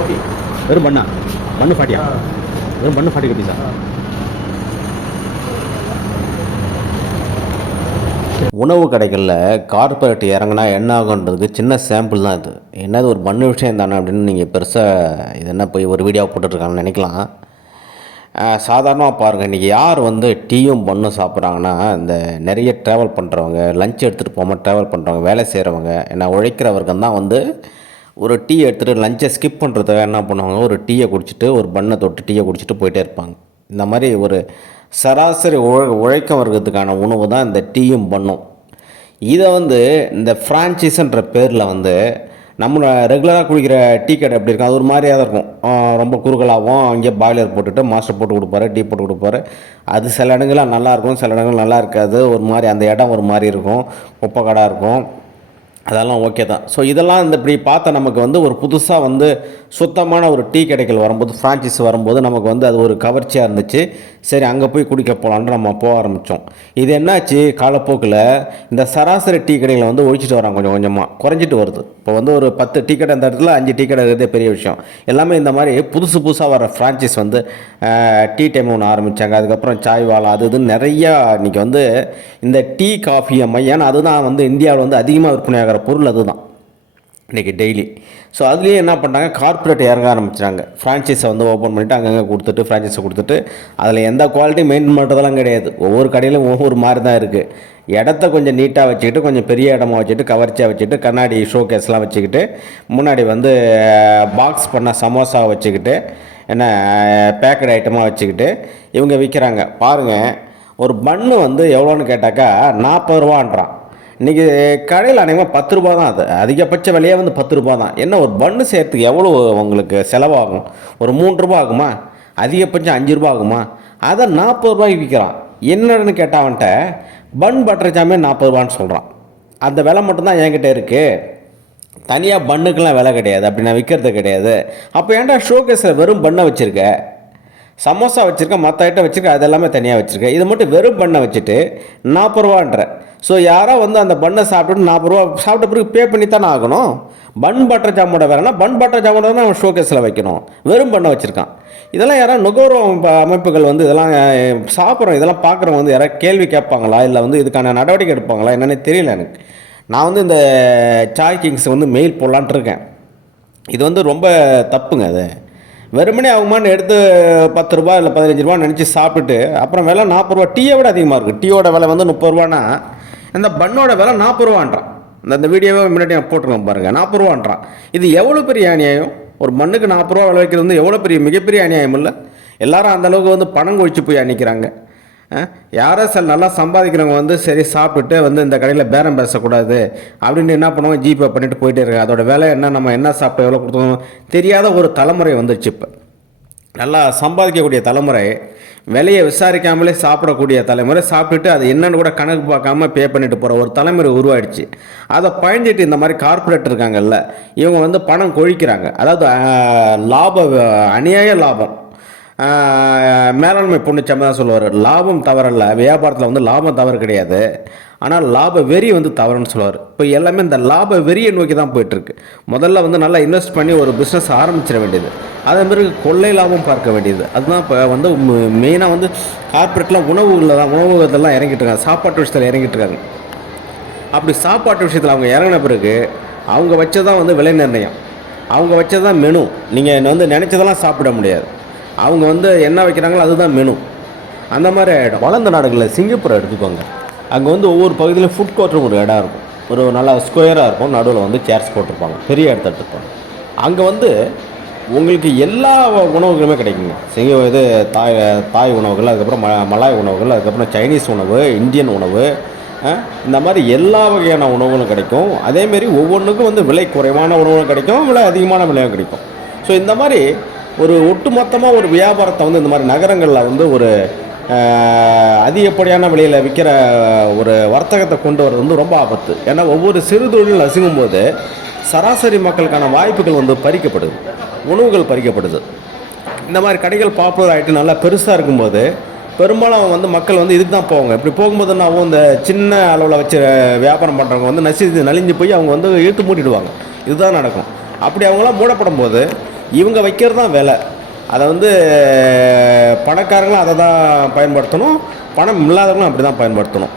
Okay வெறும் பண்ணா மண்ணு ஃபாட்டியா வெறும் மண்ணு ஃபாட்டி ருபீஸா உணவு கடைகளில் கார்பரேட் இறங்கினா என்ன ஆகுன்றது சின்ன சாம்பிள் தான் இது. என்னது ஒரு மண்ணு விஷயம் தானே அப்படின்னு நீங்கள் பெருசாக இது என்ன போய் ஒரு வீடியோ போட்டுருக்காங்கன்னு நினைக்கலாம். சாதாரணமாக பாருங்கள் இன்றைக்கி யார் வந்து டீயும் பண்ணும் சாப்பிட்றாங்கன்னா இந்த நிறைய ட்ராவல் பண்ணுறவங்க லஞ்ச் எடுத்துகிட்டு போகாமல் ட்ராவல் பண்ணுறவங்க வேலை செய்கிறவங்க ஏன்னா உழைக்கிற வர்க்கம் தான் வந்து ஒரு டீ எடுத்துகிட்டு லஞ்சை ஸ்கிப் பண்ணுறதுக்காக என்ன பண்ணுவாங்க? ஒரு டீயை குடிச்சிட்டு ஒரு பண்ணை தொட்டு டீயை குடிச்சிட்டு போயிட்டே இருப்பாங்க. இந்த மாதிரி ஒரு சராசரி உழ உழைக்க வர்க்கத்துக்கான உணவு தான் இந்த டீயும் பண்ணும். இதை வந்து இந்த ஃப்ரான்ச்சைஸுன்ற பேரில் வந்து நம்மளை ரெகுலராக குடிக்கிற டீ கடை எப்படி இருக்கும்? அது ஒரு மாதிரியாக தான் இருக்கும். ரொம்ப குறுகலாகவும் அங்கேயே பாய்லர் போட்டுட்டு மாஸ்டர் போட்டு கொடுப்பாரு டீ போட்டு கொடுப்பாரு. அது சில இடங்கள்லாம் நல்லாயிருக்கும் சில இடங்கள் நல்லா இருக்காது. ஒரு மாதிரி அந்த இடம் ஒரு மாதிரி இருக்கும் குப்பை கடை இருக்கும். அதெல்லாம் ஓகே தான். ஸோ இதெல்லாம் இந்த இப்படி பார்த்தா நமக்கு வந்து ஒரு புதுசாக வந்து சுத்தமான ஒரு டீ கடைகள் வரும்போது ஃப்ரான்ச்சைஸ் வரும்போது நமக்கு வந்து அது ஒரு கவர்ச்சியாக இருந்துச்சு. சரி அங்கே போய் குடிக்க போகலான்னு நம்ம போக ஆரம்பித்தோம் இது என்னாச்சு? காலப்போக்கில் இந்த சராசரி டீ கடைகளை வந்து ஒழிச்சிட்டு வராங்க கொஞ்சம் கொஞ்சமாக குறைஞ்சிட்டு வருது. இப்போ வந்து ஒரு பத்து டீ கடை அந்த இடத்துல அஞ்சு டீ கடை இருக்கிறதே பெரிய விஷயம். எல்லாமே இந்த மாதிரி புதுசு புதுசாக வர ஃப்ரான்ச்சைஸ் வந்து டீ டைம் ஒன்று ஆரம்பித்தாங்க அதுக்கப்புறம் சாய் வாலா அது இதுன்னு நிறையா இன்றைக்கி வந்து இந்த டீ காஃபியை மையம் அதுதான் வந்து இந்தியாவில் வந்து அதிகமாக விற்பனையாக விற்பனையாகிற பொருள் அதுதான். இன்றைக்கி டெய்லி ஸோ அதுலேயே என்ன பண்ணாங்க கார்ப்பரேட் இறங்க ஆரம்பிச்சிட்டாங்க. ஃப்ரான்ச்சைஸை வந்து ஓப்பன் பண்ணிவிட்டு அங்கங்கே கொடுத்துட்டு ஃப்ரான்ச்சைஸை கொடுத்துட்டு அதில் எந்த குவாலிட்டி மெயின்டைன் பண்ணுறதெல்லாம் கிடையாது. ஒவ்வொரு கடையிலும் ஒவ்வொரு மாதிரி தான் இருக்குது இடத்த கொஞ்சம் நீட்டாக வச்சுக்கிட்டு கொஞ்சம் பெரிய இடமா வச்சுட்டு கவர்ச்சியாக வச்சுக்கிட்டு கண்ணாடி ஷோ கேஸ்லாம் வச்சுக்கிட்டு முன்னாடி வந்து பாக்ஸ் பண்ண சமோசா வச்சுக்கிட்டு என்ன பேக்கட் ஐட்டமாக வச்சுக்கிட்டு இவங்க விற்கிறாங்க பாருங்கள் ஒரு பண்ணு வந்து எவ்வளோன்னு கேட்டாக்கா நாற்பது ரூபான்றான். இன்றைக்கி கடையில் அநேகமாக பத்து ரூபா தான் அது. அதிகபட்ச விலையே வந்து பத்து ரூபா தான். என்ன ஒரு பன்னு செய்கிறதுக்கு எவ்வளோ உங்களுக்கு செலவாகும்? ஒரு மூன்று ரூபா ஆகுமா? அதிகபட்சம் அஞ்சு ரூபா ஆகுமா? அதை நாற்பது ரூபாய்க்கு விற்கிறான். என்னன்னு கேட்டால் அவன்கிட்ட பன் பட்டர் ஜாமே நாற்பது ரூபான்னு சொல்கிறான் அந்த விலை மட்டும்தான் என்கிட்ட இருக்குது தனியாக பண்ணுக்கெல்லாம் விலை கிடையாது. அப்படி நான் விற்கிறது கிடையாது. அப்போ ஏன்டா ஷோகேஸில் வெறும் பண்ணை வச்சுருக்க? சமோசா வச்சுருக்கேன் மற்ற ஐட்டம் வச்சுருக்கேன் அதெல்லாமே தனியாக வச்சுருக்கேன் இது மட்டும் வெறும் பண்ணை வச்சுட்டு நாற்பது ரூபான்ற. ஸோ யாரோ வந்து அந்த பண்ணை சாப்பிட்டுட்டு நாற்பது ரூபா சாப்பிட்ட பிறகு பே பண்ணி தானே ஆகணும்? பன் பட்டர் ஜாமோட வேறுனா பன் பட்டர் ஜாமோட தான் அவன் ஷோகேஸில் வைக்கணும். வெறும் பண்ணை வச்சுருக்கான். இதெல்லாம் யாராவது நுகர்வோர் அமைப்புகள் வந்து இதெல்லாம் சாப்பிட்றோம். இதெல்லாம் பார்க்குறவங்க வந்து யாராவது கேள்வி கேட்பாங்களா? இல்லை வந்து இதுக்கான நடவடிக்கை எடுப்பாங்களா? என்னென்னு தெரியல எனக்கு. நான் வந்து இந்த சாய் கிங்ஸ் வந்து மெயில் போடலான்ட்டு இருக்கேன். இது வந்து ரொம்ப தப்புங்க அது. வெறுமனே அவங்கமான்னு எடுத்து பத்து ரூபா இல்லை பதினஞ்சு ரூபா நினச்சி சாப்பிட்டுட்டு அப்புறம் விலை நாற்பது ரூபா டீயை விட அதிகமாக இருக்குது டீயோட விலை வந்து முப்பது ரூபானா இந்த பண்ணோட விலை நாற்பது ரூபான்றான். இந்த வீடியோவை முன்னாடி நான் பாருங்கள் நாற்பது ரூபான்றான். இது எவ்வளோ பெரிய அநியாயம்? ஒரு மண்ணுக்கு நாற்பது ரூபா விளைவிக்கிறது வந்து எவ்வளோ பெரிய மிகப்பெரிய அநியாயம் இல்லை? எல்லாரும் அந்தளவுக்கு வந்து பணம் கொழிச்சு போய் அன்னிக்கிறாங்க யாரோ சில நல்லா சம்பாதிக்கிறவங்க வந்து சரி சாப்பிட்டு வந்து இந்த கடையில் பேரம் பேசக்கூடாது. அப்படின்னு என்ன பண்ணுவாங்க ஜிபே பண்ணிட்டு போயிட்டே இருக்காங்க. அதோட விலை என்ன? நம்ம என்ன சாப்பிட்டோம் எவ்வளோ கொடுத்தோம்? தெரியாத ஒரு தலைமுறை வந்துருச்சு இப்போ. நல்லா சம்பாதிக்கக்கூடிய தலைமுறை விலையை விசாரிக்காமலே சாப்பிடக்கூடிய தலைமுறை சாப்பிட்டுட்டு அது என்னன்னு கூட கணக்கு பார்க்காம பே பண்ணிட்டு போகிற ஒரு தலைமுறை உருவாயிடுச்சு. அதை பயந்துட்டு இந்த மாதிரி கார்ப்பரேட் இருக்காங்கல்ல இவங்க வந்து பணம் கொழிக்கிறாங்க. அதாவது லாபம் அநியாய லாபம். மேலாண்மை பொண்ணுச்சம்மா தான் சொல்லுவார். லாபம் தவறல்ல. வியாபாரத்தில் வந்து லாபம் தவறு கிடையாது. ஆனால் லாப வெறி வந்து தவறுன்னு சொல்லுவார். இப்போ எல்லாமே இந்த லாப வெறியை நோக்கி தான் போயிட்டுருக்கு. முதல்ல வந்து நல்லா இன்வெஸ்ட் பண்ணி ஒரு பிஸ்னஸ் ஆரம்பிச்சிட வேண்டியது. அதே பிறகு கொள்ளை லாபம் பார்க்க வேண்டியது. அதுதான் இப்போ வந்து மெயினாக வந்து கார்ப்பரேட்லாம் உணவுகளில் தான் உணவகத்தெல்லாம் இறங்கிட்டு இருக்காங்க. சாப்பாட்டு விஷயத்தில் இறங்கிட்டு இருக்காங்க. அப்படி சாப்பாட்டு விஷயத்தில் அவங்க இறங்கின பிறகு அவங்க வச்சதான் வந்து விலை நிர்ணயம். அவங்க வச்சதான் மெனு நீங்கள் வந்து நினச்சதெல்லாம் சாப்பிட முடியாது. அவங்க வந்து என்ன வைக்கிறாங்களோ அதுதான் மெனு அந்த மாதிரி ஆகிடும் வளர்ந்த நாடுகளில் சிங்கப்பூரை எடுத்துக்கோங்க. அங்கே வந்து ஒவ்வொரு பகுதியிலும் ஃபுட் கோர்ட்னு ஒரு இடம் இருக்கும். ஒரு நல்லா ஸ்கொயராக இருக்கும். நடுவில் வந்து சேர்ஸ் போட்டிருப்பாங்க. பெரிய இடத்த எடுத்துருப்பாங்க அங்கே வந்து உங்களுக்கு எல்லா உணவுகளுமே கிடைக்குங்க. சிங்க இது தாய் தாய் உணவுகள் அதுக்கப்புறம் ம மலாய் உணவுகள் அதுக்கப்புறம் சைனீஸ் உணவு இந்தியன் உணவு இந்த மாதிரி எல்லா வகையான உணவுகளும் கிடைக்கும். அதேமாரி ஒவ்வொன்றுக்கும் வந்து விலை குறைவான உணவுகளும் கிடைக்கும். விலை அதிகமான விலையும் கிடைக்கும். ஸோ இந்த மாதிரி ஒரு ஒட்டுமொத்தமாக ஒரு வியாபாரத்தை வந்து இந்த மாதிரி நகரங்களில் வந்து ஒரு அதிகப்படியான விலையில் விற்கிற ஒரு வர்த்தகத்தை கொண்டு வர்றது வந்து ரொம்ப ஆபத்து. ஏன்னா ஒவ்வொரு சிறு தொழில் நசுங்கும் போது சராசரி மக்களுக்கான வாய்ப்புகள் வந்து பறிக்கப்படுது. உணவுகள் பறிக்கப்படுது. இந்த மாதிரி கடைகள் பாப்புலர் ஆகிட்டு நல்லா பெருசாக இருக்கும்போது பெரும்பாலும் வந்து மக்கள் வந்து இதுக்கு தான் போவாங்க. இப்படி போகும்போது நான் இந்த சின்ன அளவில் வச்சு வியாபாரம் பண்ணுறவங்க வந்து நசி நலிஞ்சு போய் அவங்க வந்து இழுத்து மூட்டிடுவாங்க. இதுதான் நடக்கும். அப்படி அவங்களாம் மூடப்படும் போது இவங்க வைக்கிறது தான் விலை. அதை வந்து பணக்காரங்களும் அதை தான் பயன்படுத்தணும். பணம் இல்லாதவங்களும் அப்படி தான் பயன்படுத்தணும்.